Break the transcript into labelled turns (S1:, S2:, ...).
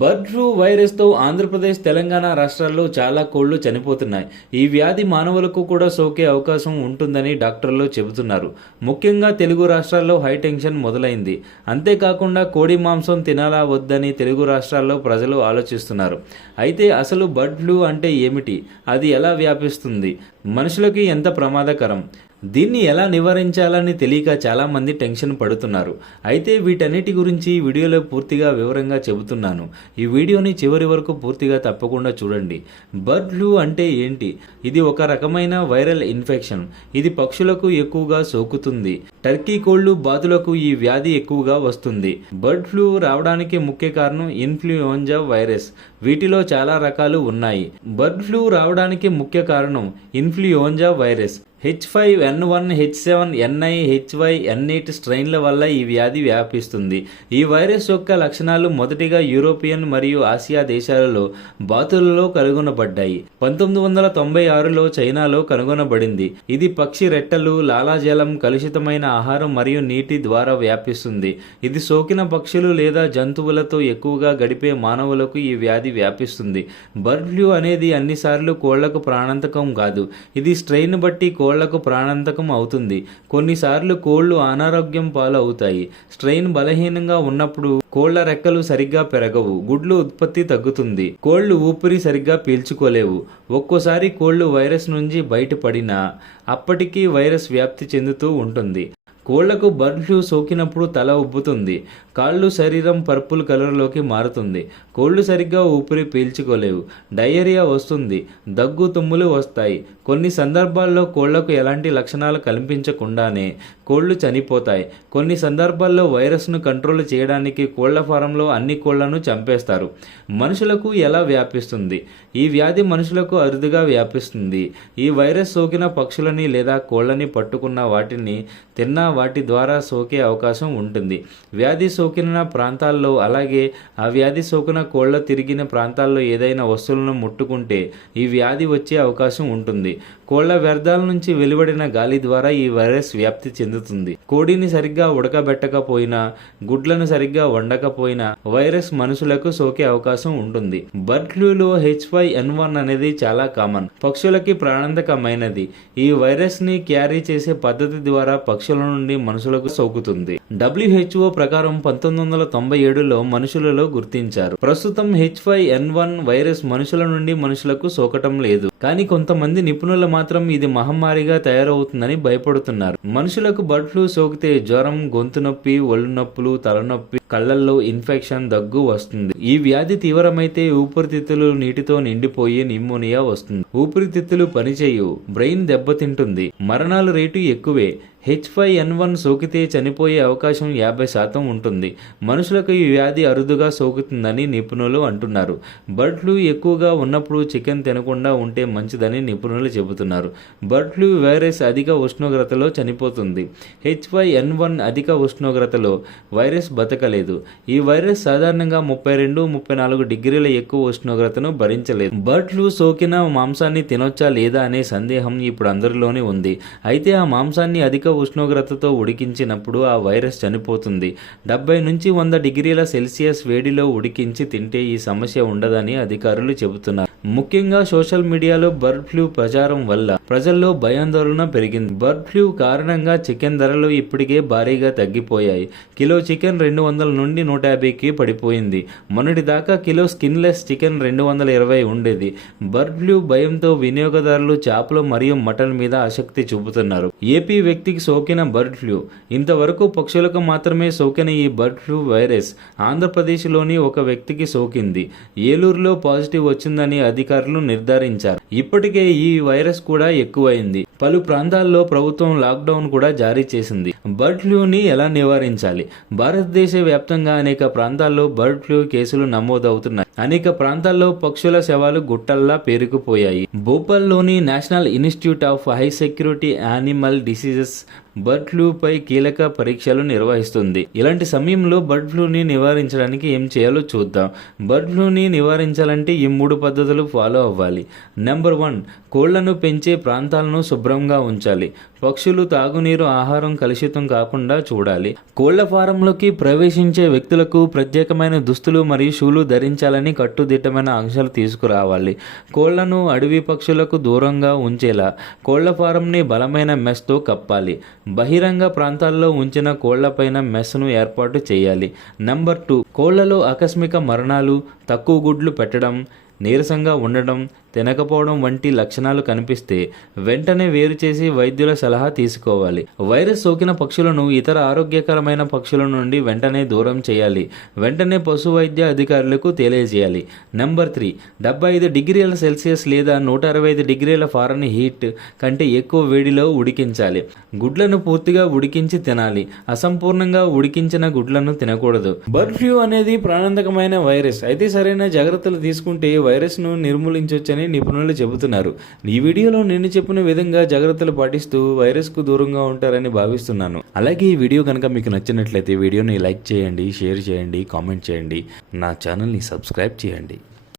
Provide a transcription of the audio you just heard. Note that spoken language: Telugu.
S1: బర్డ్ ఫ్లూ వైరస్తో ఆంధ్రప్రదేశ్ తెలంగాణ రాష్ట్రాల్లో చాలా కోళ్ళు చనిపోతున్నాయి. ఈ వ్యాధి మానవులకు కూడా సోకే అవకాశం ఉంటుందని డాక్టర్లు చెబుతున్నారు. ముఖ్యంగా తెలుగు రాష్ట్రాల్లో హైటెన్షన్ మొదలైంది. అంతేకాకుండా కోడి మాంసం తినాలా వద్దని తెలుగు రాష్ట్రాల్లో ప్రజలు ఆలోచిస్తున్నారు. అయితే అసలు బర్డ్ ఫ్లూ అంటే ఏమిటి? అది ఎలా వ్యాపిస్తుంది? మనుషులకి ఎంత ప్రమాదకరం? దీన్ని ఎలా నివారించాలని తెలియక చాలామంది టెన్షన్ పడుతున్నారు. అయితే వీటన్నిటి గురించి వీడియోలో పూర్తిగా వివరంగా చెబుతున్నాను. ఈ వీడియోని చివరి వరకు పూర్తిగా తప్పకుండా చూడండి. బర్డ్ ఫ్లూ అంటే ఏంటి? ఇది ఒక రకమైన వైరల్ ఇన్ఫెక్షన్. ఇది పక్షులకు ఎక్కువగా సోకుతుంది. టర్కీ కోళ్ళు బాతులకు ఈ వ్యాధి ఎక్కువగా వస్తుంది. బర్డ్ ఫ్లూ రావడానికి ముఖ్య కారణం ఇన్ఫ్లుయెంజా వైరస్. వీటిలో చాలా రకాలు ఉన్నాయి. బర్డ్ ఫ్లూ రావడానికి ముఖ్య కారణం influenza virus. H five N one H seven N I H Y N eight స్ట్రెయిన్ల వల్ల ఈ వ్యాధి వ్యాపిస్తుంది. ఈ వైరస్ యొక్క లక్షణాలు మొదటిగా యూరోపియన్ మరియు ఆసియా దేశాలలో బాతులలో కనుగొనబడ్డాయి. పంతొమ్మిది వందల తొంభై ఆరులో చైనాలో కనుగొనబడింది. ఇది పక్షి రెట్టలు లాలాజలం కలుషితమైన ఆహారం మరియు నీటి ద్వారా వ్యాపిస్తుంది. ఇది సోకిన పక్షులు లేదా జంతువులతో ఎక్కువగా గడిపే మానవులకు ఈ వ్యాధి వ్యాపిస్తుంది. బర్డ్ ఫ్లూ అనేది అన్నిసార్లు కోళ్ళకు ప్రాణాంతకం కాదు. ఇది స్ట్రెయిన్ బట్టి కోళ్ళకు ప్రాణాంతకం అవుతుంది. కొన్నిసార్లు కోళ్ళు అనారోగ్యం పాలు అవుతాయి స్ట్రెయిన్ బలహీనంగా ఉన్నప్పుడు కోళ్ళ రెక్కలు సరిగ్గా పెరగవు. గుడ్లు ఉత్పత్తి తగ్గుతుంది. కోళ్ళు ఊపిరి సరిగ్గా పీల్చుకోలేవు. ఒక్కోసారి కోళ్ళు వైరస్ నుంచి బయటపడినా అప్పటికీ వైరస్ వ్యాప్తి చెందుతూ ఉంటుంది. కోళ్ళకు బర్డ్ ఫ్లూ సోకినప్పుడు తల ఉబ్బుతుంది. కాళ్ళు శరీరం పర్పుల్ కలర్లోకి మారుతుంది. కోళ్ళు సరిగ్గా ఊపిరి పీల్చుకోలేవు. డయేరియా వస్తుంది. దగ్గు తుమ్ములు వస్తాయి. కొన్ని సందర్భాల్లో కోళ్ళకు ఎలాంటి లక్షణాలు కనిపించకుండానే కోళ్ళు చనిపోతాయి. కొన్ని సందర్భాల్లో వైరస్ను కంట్రోల్ చేయడానికి కోళ్ళ ఫారంలో అన్ని కోళ్ళను చంపేస్తారు. మనుషులకు ఎలా వ్యాపిస్తుంది? ఈ వ్యాధి మనుషులకు అరుదుగా వ్యాపిస్తుంది. ఈ వైరస్ సోకిన పక్షులని లేదా కోళ్ళని పట్టుకున్న వాటిని తిన్న వాటి ద్వారా సోకే అవకాశం ఉంటుంది. వ్యాధి సోకిన ప్రాంతాల్లో అలాగే ఆ వ్యాధి సోకిన కోళ్ళ తిరిగిన ప్రాంతాల్లో ఏదైనా వస్తువులను ముట్టుకుంటే ఈ వ్యాధి వచ్చే అవకాశం ఉంటుంది. కోళ్ళ వ్యర్థాల నుంచి వెలువడిన గాలి ద్వారా ఈ వైరస్ వ్యాప్తి చెందుతుంది. కోడిని సరిగ్గా ఉడకబెట్టకపోయినా గుడ్లను సరిగ్గా వండకపోయినా వైరస్ మనుషులకు సోకే అవకాశం ఉంటుంది. బర్డ్ ఫ్లూలో హెచ్ ఫైవ్ ఎన్ వన్ అనేది చాలా కామన్. పక్షులకి ప్రాణాంతకమైనది. ఈ వైరస్ని క్యారీ చేసే పద్ధతి ద్వారా పక్షుల నుండి మనుషులకు సోకుతుంది. డబ్ల్యూహెచ్ఓ ప్రకారం పంతొమ్మిది వందల తొంభై ఏడులో మనుషులలో గుర్తించారు. ప్రస్తుతం H five N one virus మనుషుల నుండి మనుషులకు సోకటం లేదు. కానీ కొంతమంది నిపుణులు మాత్రం ఇది మహమ్మారిగా తయారవుతుందని భయపడుతున్నారు. మనుషులకు బర్డ్ ఫ్లూ సోకితే జ్వరం గొంతు నొప్పి ఒళ్ళు నొప్పులు తలనొప్పి కళ్ళల్లో ఇన్ఫెక్షన్ దగ్గు వస్తుంది. ఈ వ్యాధి తీవ్రమైతే ఊపిరితిత్తులు నీటితో నిండిపోయి నిమోనియా వస్తుంది. ఊపిరితిత్తులు పనిచేయు బ్రెయిన్ దెబ్బతింటుంది. మరణాల రేటు ఎక్కువే. హెచ్ ఫైవ్ ఎన్ వన్ సోకితే చనిపోయే అవకాశం యాభై శాతం ఉంటుంది. మనుషులకు ఈ వ్యాధి అరుదుగా సోకుతుందని నిపుణులు అంటున్నారు. బర్డ్ ఫ్లూ ఎక్కువగా ఉన్నప్పుడు చికెన్ తినకుండా ఉంటే మంచిదని నిపుణులు చెబుతున్నారు. బర్డ్ ఫ్లూ వైరస్ అధిక ఉష్ణోగ్రతలో చనిపోతుంది. హెచ్ ఫైవ్ ఎన్ వన్ అధిక ఉష్ణోగ్రతలో వైరస్ బతకలేదు. ఈ వైరస్ సాధారణంగా ముప్పై రెండు ముప్పై నాలుగు డిగ్రీల ఎక్కువ ఉష్ణోగ్రతను భరించలేదు. బర్డ్ ఫ్లూ సోకిన మాంసాన్ని తినొచ్చా లేదా అనే సందేహం ఇప్పుడు అందరిలోనే ఉంది. అయితే ఆ మాంసాన్ని అధిక ఉష్ణోగ్రతతో ఉడికించినప్పుడు ఆ వైరస్ చనిపోతుంది. డెబ్బై నుంచి వంద డిగ్రీల సెల్సియస్ వేడిలో ఉడికించి తింటే ఈ సమస్య ఉండదని అధికారులు చెబుతున్నారు. ముఖ్యంగా సోషల్ మీడియాలో బర్డ్ ఫ్లూ ప్రచారం వల్ల ప్రజల్లో భయాందోళన పెరిగింది. బర్డ్ ఫ్లూ కారణంగా చికెన్ ధరలు ఇప్పటికే భారీగా తగ్గిపోయాయి. కిలో చికెన్ రెండు వందల నుండి నూట యాభైకి పడిపోయింది. మొన్నటి దాకా కిలో స్కిన్లెస్ చికెన్ రెండు వందల ఇరవై ఉండేది. బర్డ్ ఫ్లూ భయంతో వినియోగదారులు చేపలు మరియు మటన్ మీద ఆసక్తి చూపుతున్నారు. ఏపీ వ్యక్తికి సోకిన బర్డ్ ఫ్లూ. ఇంతవరకు పక్షులకు మాత్రమే సోకిన ఈ బర్డ్ ఫ్లూ వైరస్ ఆంధ్రప్రదేశ్లోని ఒక వ్యక్తికి సోకింది. ఏలూరులో పాజిటివ్ వచ్చిందని అధికారులు నిర్ధారించారు. ఇప్పటికే ఈ వైరస్ కూడా ఎక్కువైంది. పలు ప్రాంతాల్లో ప్రభుత్వం లాక్డౌన్ కూడా జారీ చేసింది. బర్డ్ ఫ్లూని ఎలా నివారించాలి? భారతదేశ వ్యాప్తంగా అనేక ప్రాంతాల్లో బర్డ్ ఫ్లూ కేసులు నమోదవుతున్నాయి. అనేక ప్రాంతాల్లో పక్షుల శవాలు గుట్టల్లా పేరుకుపోయాయి. భోపాల్లోని National Institute of High Security Animal Diseases bird ఫ్లూపై కీలక పరీక్షలు నిర్వహిస్తుంది. ఇలాంటి సమయంలో బర్డ్ ఫ్లూని నివారించడానికి ఏం చేయాలో చూద్దాం. బర్డ్ ఫ్లూని నివారించాలంటే ఈ మూడు పద్ధతులు ఫాలో అవ్వాలి. నెంబర్ వన్ కోళ్ళను పెంచే ప్రాంతాలను శుభ్రంగా ఉంచాలి. పక్షులు తాగునీరు ఆహారం కలుషితం కాకుండా చూడాలి. కోళ్ళ ఫారంలోకి ప్రవేశించే వ్యక్తులకు ప్రత్యేకమైన దుస్తులు మరియు షూలు ధరించాలని కట్టుదిట్టమైన ఆంక్షలు తీసుకురావాలి. కోళ్ళను అడవి పక్షులకు దూరంగా ఉంచేలా కోళ్ళ ఫారంని బలమైన మెస్తో కప్పాలి. బహిరంగ ప్రాంతాల్లో ఉంచిన కోళ్ళపైన మెస్ను ఏర్పాటు చేయాలి. నంబర్ టూ కోళ్ళలో ఆకస్మిక మరణాలు తక్కువ గుడ్లు పెట్టడం నీరసంగా ఉండడం తినకపోవడం వంటి లక్షణాలు కనిపిస్తే వెంటనే వేరు చేసి వైద్యుల సలహా తీసుకోవాలి. వైరస్ సోకిన పక్షులను ఇతర ఆరోగ్యకరమైన పక్షుల నుండి వెంటనే దూరం చేయాలి. వెంటనే పశు వైద్య అధికారులకు తెలియజేయాలి. నెంబర్ త్రీ డెబ్బై ఐదు డిగ్రీల సెల్సియస్ లేదా నూట అరవై ఐదు డిగ్రీల ఫారెన్ హీట్ కంటే ఎక్కువ వేడిలో ఉడికించాలి. గుడ్లను పూర్తిగా ఉడికించి తినాలి. అసంపూర్ణంగా ఉడికించిన గుడ్లను తినకూడదు. బర్డ్ ఫ్లూ అనేది ప్రాణాంతకమైన వైరస్. అయితే సరైన జాగ్రత్తలు తీసుకుంటే వైరస్ను నిర్మూలించవచ్చని నిపుణులు చెబుతున్నారు. ఈ వీడియోలో నేను చెప్పిన విధంగా జాగ్రత్తలు పాటిస్తూ వైరస్కు దూరంగా ఉంటారని భావిస్తున్నాను. అలాగే ఈ వీడియో కనుక మీకు నచ్చినట్లయితే వీడియోని లైక్ చేయండి షేర్ చేయండి కామెంట్ చేయండి. నా ఛానల్ని సబ్స్క్రైబ్ చేయండి.